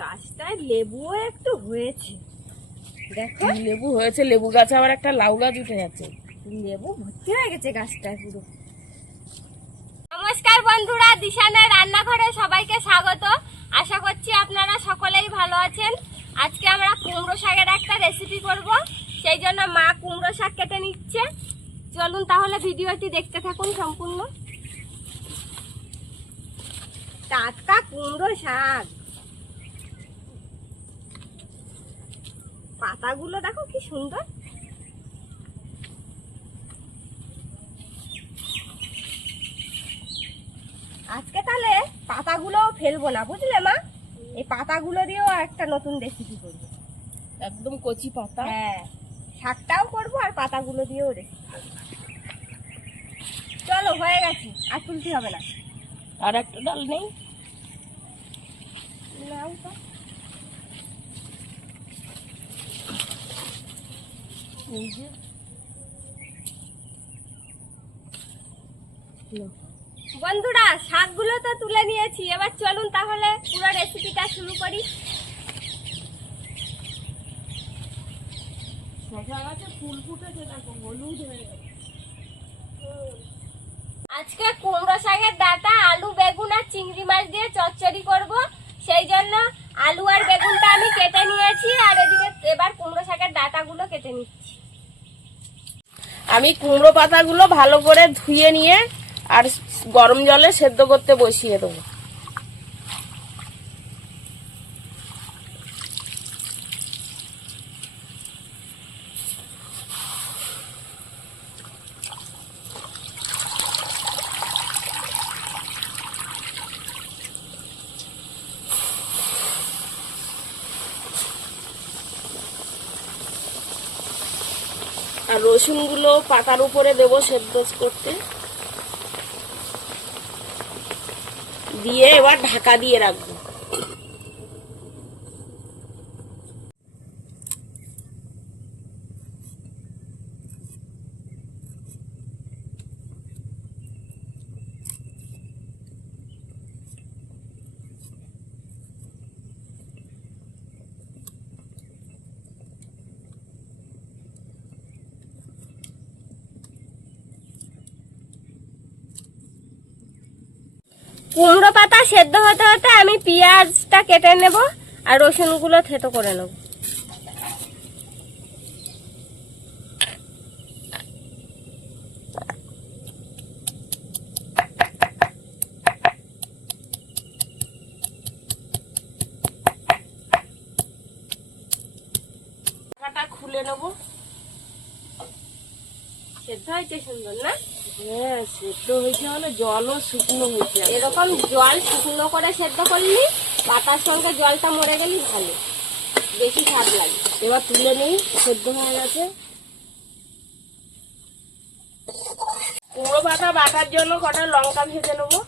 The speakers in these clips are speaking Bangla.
গাছটায় লেবুও একটু হয়েছে, দেখো লেবু হয়েছে। লেবু গাছে আবার একটা লাউ গাছ উঠে গেছে। লেবু ভর্তি হয়ে গেছে গাছটায় পুরো। নমস্কার বন্ধুরা, দিশানের রান্নাঘরে সবাইকে স্বাগত। আশা করছি আপনারা সকলেই ভালো আছেন। আজকে আমরা কুমড়ো শাকের একটা রেসিপি করব, সেই জন্য মা কুমড়ো শাক কেটে নিচ্ছে। চলুন তাহলে ভিডিওটি দেখতে থাকুন সম্পূর্ণ। টাটকা কুমড়ো শাক, পাতাগুলো দেখো কি সুন্দর। আজকে তাহলে পাতাগুলো ফেলবো না, বুঝলে মা? এই পাতাগুলো দিয়েও একটা নতুন রেসিপি করবো। একদম কচি পাতা। হ্যাঁ, শাকটাও করবো আর পাতাগুলো দিয়েও রেসিপি করবো। চলো, হয়ে গেছে, আর তুলতে হবে না। আর একটা ডাল নেই? নাও তো। এই যে বন্ধুরা, শাকগুলো তো তুলে নিয়েছি, এবার চলুন তাহলে পুরো রেসিপিটা শুরু করি। শশা গাছে ফুল ফুটেছে, দেখো হলুদ হয়ে গেছে। আজকে কুমড়ো শাকের ডাঁটা, আলু, বেগুন আর চিংড়ি মাছ দিয়ে চচ্চড়ি করব। সেই জন্য আলু আর বেগুনটা আমি কেটে নিয়েছি, আর এদিকে এবার কুমড়ো শাকের ডাঁটাগুলো কেটে নিচ্ছি। আমি কুমড়ো পাতাগুলো ভালো করে ধুয়ে নিয়ে আর গরম জলে সেদ্ধ করতে বসিয়ে দেবো। আর রসুনগুলো পাতার উপরে দেবো সেদ্ধ করতে, দিয়ে এবার ঢাকা দিয়ে রাখবো। কুমড়ো পাতা সেদ্ধ হতে হতে আমি পেঁয়াজটা কেটে নেব আর রসুনগুলো থেতো করে নেব। ঢাকাটা খুলে নেবো। সেদ্ধ হয়েছে সুন্দর না? হ্যাঁ, সেদ্ধ হয়েছে, মানে জলও শুকনো হয়েছে। এরকম জল শুকনো করে সেদ্ধ করলি, পাতার সঙ্গে জলটা মরে গেলি ভালো, বেশি স্বাদ লাগে। এবার তুলে নিই, সেদ্ধ হয়ে গেছে। কুমড়ো পাতা বাটার জন্য কটা লঙ্কা ভেজে নেবো।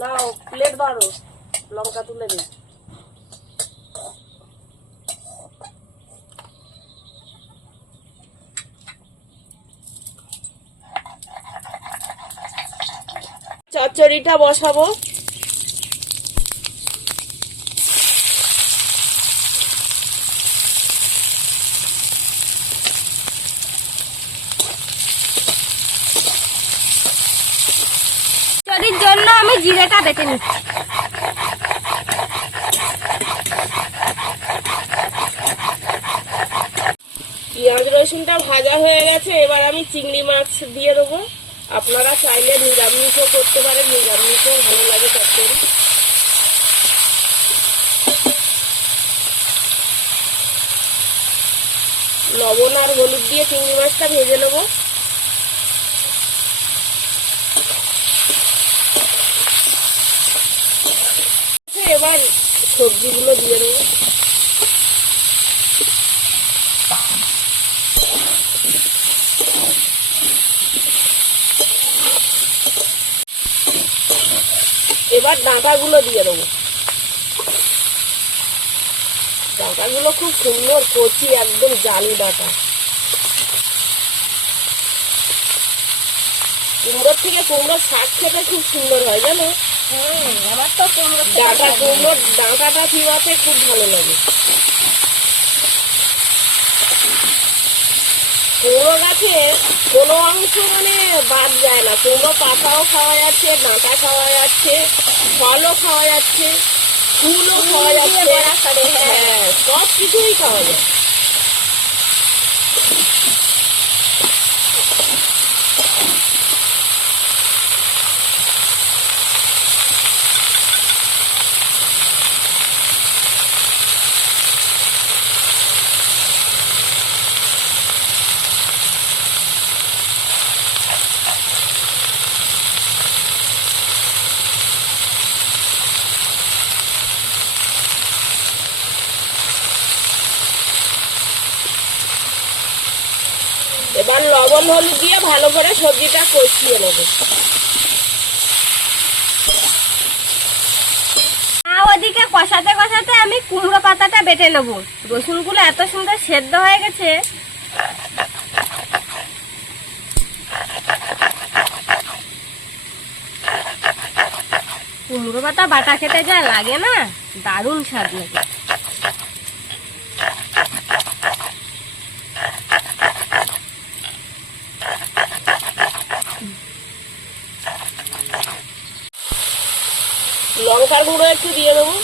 নাও প্লেট বারো, লঙ্কা তুলে দিই। চচ্চড়িটা বসাবো। চচ্চড়ির জন্য আমি জিরেটা বেটে নিচ্ছি। পেঁয়াজ রসুনটা ভাজা হয়ে গেছে, এবার আমি চিংড়ি মাছ দিয়ে দেবো। আপনারা চাইলে নিরামিষও করতে পারেন, নিরামিষও ভালো লাগে চচ্চড়ি। লবণ আর হলুদ দিয়ে চিংড়ি মাছটা ভেজে নেবো। এবার সবজিগুলো দিয়ে দেবো। এবার ডাঁটাগুলো দিয়ে দেবো। ডাঁটাগুলো খুব সুন্দর কচি, একদম জালি ডাঁটা। কুমড়োর থেকে কুমড়োর শাক খেতে খুব সুন্দর হয় জানো। আমার তো কুমড়ো কুমড়োর ডাঁটাটা চিবাতে খুব ভালো লাগে। কুমড়ো গাছে কোনো অংশ মানে বাদ যায় না, কুমড়ো পাতাও খাওয়া যাচ্ছে, ডাঁটা খাওয়া যাচ্ছে, ফলও খাওয়া যাচ্ছে, ফুলও খাওয়া যাচ্ছে, হ্যাঁ সব কিছুই খাওয়া যায়। এবার লবণ হলুদ দিয়ে ভালো করে সবজিটা কষিয়ে নেব। ওদিকে কষাতে কষাতে আমি কুমড়ো পাতাটা বেটে নেব। রসুনগুলো এত সুন্দর সেদ্ধ হয়ে গেছে। কুমড়ো পাতা বাটা খেতে যা লাগে না, দারুণ স্বাদ লাগে। লঙ্কার গুঁড়ো একটু দিয়ে দেবো।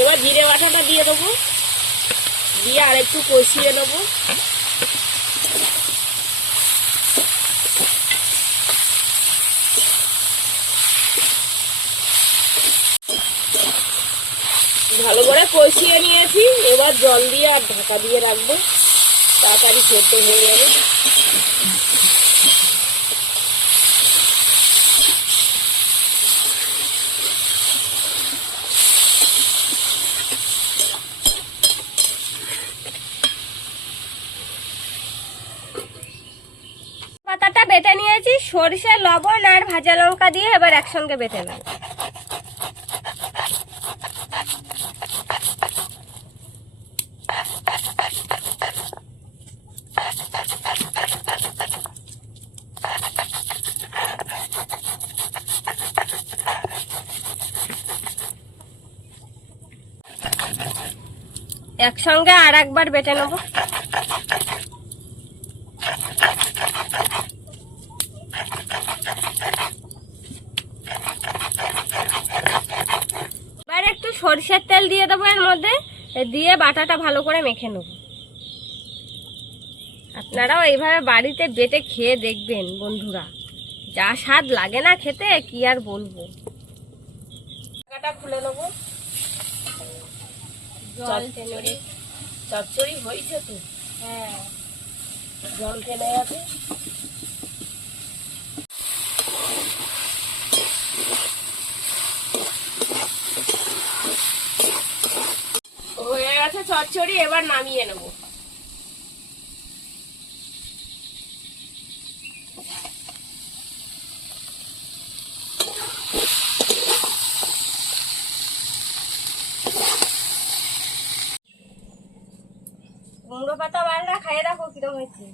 এবার জিরে বাটাটা দিয়ে দেবো, দিয়ে আর একটু কষিয়ে নেবো। ভালো করে কষিয়ে নিয়েছি, এবার জল দিয়ে আর ঢাকা দিয়ে রাখবো, তাড়াতাড়ি সেদ্ধ হয়ে যাবে। পাতাটা বেটে নিয়েছি, সরিষা লবণ আর ভাজা লঙ্কা দিয়ে এবার একসঙ্গে বেটে নেব। একসঙ্গে আর একবার বেটে নেব। এবার একটু সরষের তেল দিয়ে দেবো এর মধ্যে, দিয়ে বাটাটা ভালো করে মেখে নেব। আপনারাও এইভাবে বাড়িতে বেটে খেয়ে দেখবেন বন্ধুরা, যা স্বাদ লাগে না খেতে কি আর বলবো। ঢাকাটা খুলে নেবো। জল টেনে, চচ্চড়ি হয়েছে তো, হ্যাঁ জল টেনে যাবে। হয়ে গেছে চচ্চড়ি, এবার নামিয়ে নেব। কুমড়ো পাতা বাটা খাইয়ে দেখো কিরকম হয়েছে।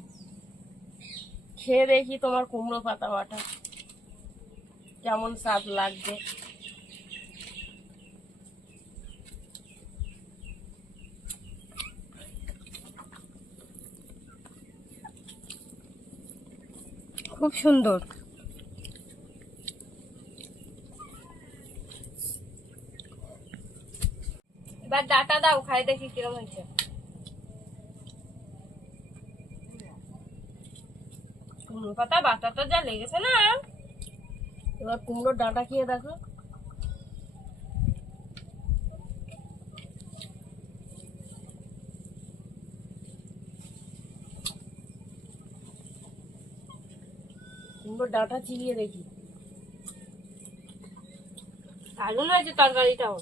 খেয়ে দেখি তোমার কুমড়ো পাতা বাটা কেমন স্বাদ লাগছে। খুব সুন্দর। এবার ডাটা দাও, খাই দেখি কিরকম হয়েছে। কুমড়ো পাতা বাটা তো যা লেগেছে না। এবার কুমড়োর ডাঁটা খেয়ে দেখো। কুমড়োর ডাঁটা চিবিয়ে দেখি। দারুণ হয়েছে তরকারিটাও।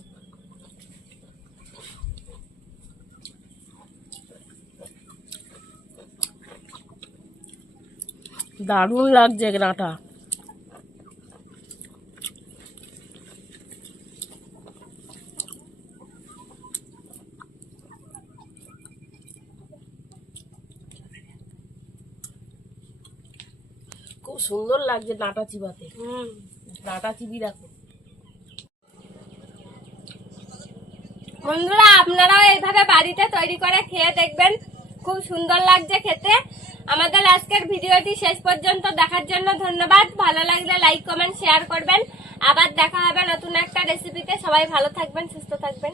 দারুণ লাগছে ডাঁটা। খুব সুন্দর লাগছে ডাঁটা চিবাতে। ডাঁটা চিবি দেখো। বন্ধুরা আপনারাও এইভাবে বাড়িতে তৈরি করে খেয়ে দেখবেন, খুব সুন্দর লাগছে খেতে। আমাদের আজকের ভিডিওটি শেষ পর্যন্ত দেখার জন্য ধন্যবাদ। ভালো লাগলে লাইক কমেন্ট শেয়ার করবেন। আবার দেখা হবে নতুন একটা রেসিপিতে। সবাই ভালো থাকবেন, সুস্থ থাকবেন।